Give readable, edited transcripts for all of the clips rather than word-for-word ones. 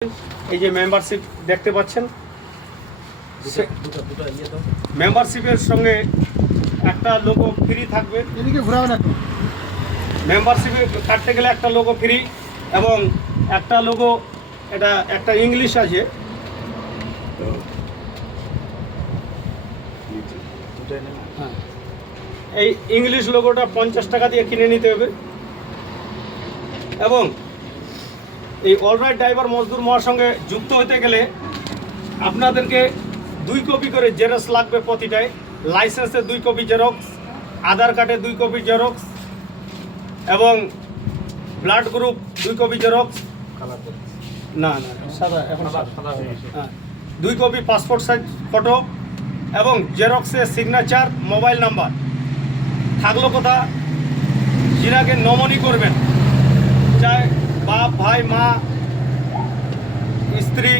এই যে মেম্বারশিপ দেখতে পাচ্ছেন, মেম্বারশিপের সঙ্গে একটা লোগো ফ্রি থাকবে। এদিকে ঘোরাবে না তো। মেম্বারশিপে কাটতে গেলে একটা লোগো ফ্রি এবং একটা লোগো, এটা একটা ইংলিশ আছে, এই ইংলিশ লোগোটা 50 টাকা দিয়ে কিনে নিতে হবে। এবং এই অলরাইট ড্রাইভার মজদুর মহাসঙ্গে যুক্ত হতে গেলে আপনাদেরকে 2 কপি করে জেরক্স লাগবে প্রতিটায়। লাইসেন্সের 2 কপি জেরক্স, আধার কার্ডের 2 কপি জেরক্স এবং ব্লাড গ্রুপ 2 কপি জেরক্স। না না সাদা, এখন হ্যাঁ 2 কপি পাসপোর্ট সাইজ ফটো এবং জেরক্সের সিগনেচার, মোবাইল নাম্বার থাকলো। কথা যিনাকে নমনি করবেন, চাই বাপ, ভাই, মা, স্ত্রী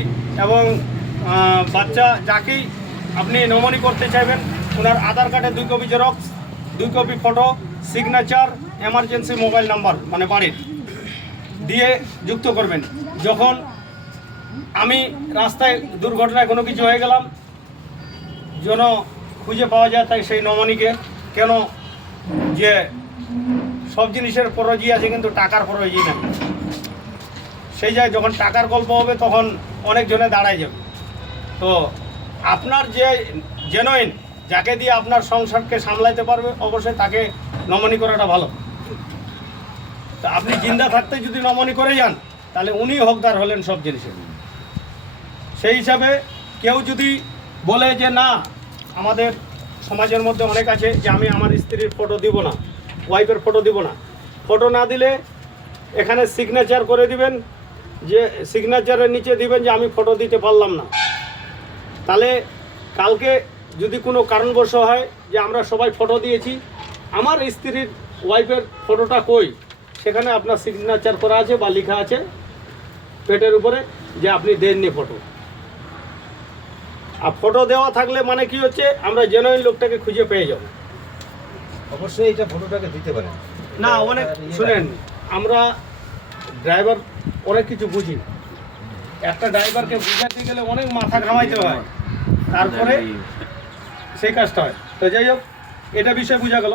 এবং বাচ্চা, যাকেই আপনি নমনি করতে চাইবেন, ওনার আধার কার্ডের 2 copy xerox, 2 copy photo, signature, emergency mobile number মানে বাড়ির দিয়ে যুক্ত করবেন। যখন আমি রাস্তায় দুর্ঘটনায় কোনো কিছু হয়ে গেলাম, যেন খুঁজে পাওয়া যায়, তাই সেই নমনিকে, কেন যে সব জিনিসের পরজি আছে কিন্তু টাকার পরজি না, সেই জায়গায় যখন টাকার গল্প হবে তখন অনেকজনে দাঁড়ায় যাবে। তো আপনার যে জেনুইন, যাকে দিয়ে আপনার সংসারকে সামলাইতে পারবে, অবশ্যই তাকে নমনি করাটা ভালো। তো আপনি জিন্দা থাকতে যদি নমনি করে যান, তাহলে উনি হকদার হলেন সব জিনিসের। সেই হিসাবে কেউ যদি বলে যে না, আমাদের সমাজের মধ্যে অনেক আছে যে আমি আমার স্ত্রীর ফটো দিব না, ওয়াইফের ফটো দিব না, ফটো না দিলে এখানে সিগনেচার করে দিবেন, যে সিগনেচারের নিচে দিবেন যে আমি ফটো দিতে পারলাম না। তাহলে কালকে যদি কোনো কারণবশ হয় যে আমরা সবাই ফটো দিয়েছি, আমার স্ত্রীর ওয়াইফের ফটোটা কই, সেখানে আপনার সিগনেচার করা আছে বা লেখা আছে পেটের উপরে যে আপনি দেননি ফটো। আর ফটো দেওয়া থাকলে মানে কি হচ্ছে, আমরা জেনুইন লোকটাকে খুঁজে পেয়ে যাব। অবশ্যই এটা ফটোটাকে দিতে পারেন না, অনেক শুনেন, আমরা ড্রাইভার অনেক কিছু বুঝি। একটা ড্রাইভারকে বুঝাতে গেলে অনেক মাথা ঘামাইতে হয়, তারপরে সেই কাজটা হয়। তো যাই হোক, এটা বিষয় বোঝা গেল।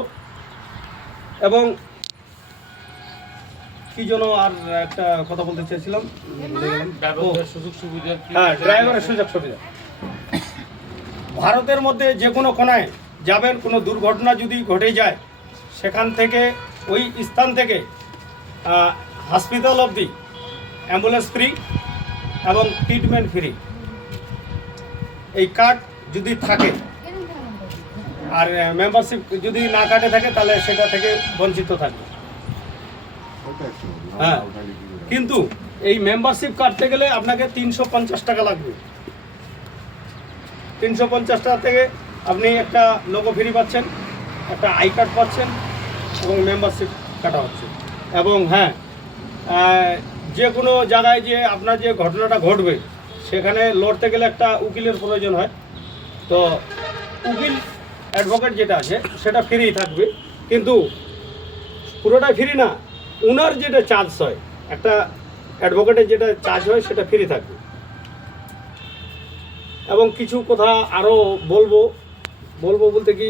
এবং কি জন্য আর একটা কথা বলতে চাইছিলাম, হ্যাঁ, ড্রাইভারের সুযোগ সুবিধা। ভারতের মধ্যে যে কোনো কোনায় যাবেন, কোনো দুর্ঘটনা যদি ঘটে যায়, সেখান থেকে ওই স্থান থেকে হসপিটাল অবধি অ্যাম্বুলেন্স ফ্রি এবং ট্রিটমেন্ট ফ্রি। এই কার্ড যদি থাকে আর মেম্বারশিপ যদি না কাটে থাকে, তাহলে সেটা থেকে বঞ্চিত থাকবে। হ্যাঁ, কিন্তু এই মেম্বারশিপ কাটতে গেলে আপনাকে 350 টাকা লাগবে। 350 টাকা থেকে আপনি একটা লোগো ফ্রি পাচ্ছেন, একটা আই কার্ড পাচ্ছেন এবং মেম্বারশিপ কাটা হচ্ছে। এবং হ্যাঁ, যে কোনো জায়গায় যে আপনার যে ঘটনাটা ঘটবে, সেখানে লড়তে গেলে একটা উকিলের প্রয়োজন হয়। তো উকিল, অ্যাডভোকেট যেটা আছে সেটা ফ্রি থাকবে, কিন্তু পুরোটাই ফ্রি না। ওনার যেটা চার্জ হয়, একটা অ্যাডভোকেটের যেটা চার্জ হয় সেটা ফ্রি থাকবে। এবং কিছু কথা আরও বলবো বলতে কি